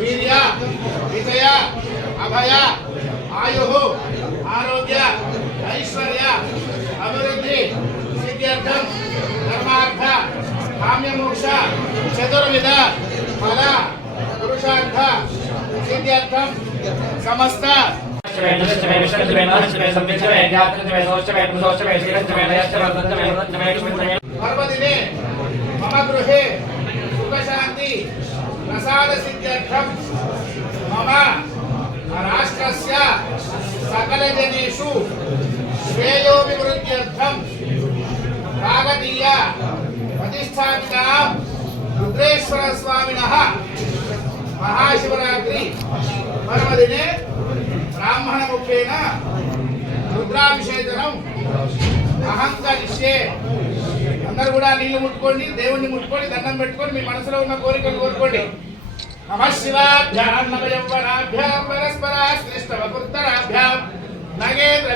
वीर्य विजय अभय आयु आरोग्य ऐश्वर्य अभिवृद्धि सिद्ध्यर्थम धर्मार्थ काम्यमोक्ष चतुर्विध फल पुरुषार्थ सिद्ध्यर्थम समस्त पर्वदिने मम गृहे सुख शांति प्रसाद सिद्ध्यर्थम मम राष्ट्रस्य सकल जनेषु श्रेयोभिवृद्ध्यर्थम काकतीय प्रतिष्ठापितां रुद्रेश्वर स्वामिनः महाशिवरात्रि पर्वदिने ब्राह्मण मुखेन रुद्राभिषेकం అహంకరిస్తే అందరూ కూడా నీళ్లు ముట్టుకోండి, దేవుణ్ణి ముట్టుకోండి, దండం పెట్టుకోండి, మీ మనసులో ఉన్న కోరికలు కోరుకోండి. నమః శివాభ్యాం నమః యవ్వనాభ్యాం పరస్పర శ్రేష్ఠ వపుత్తరాభ్యాం నగేంద్ర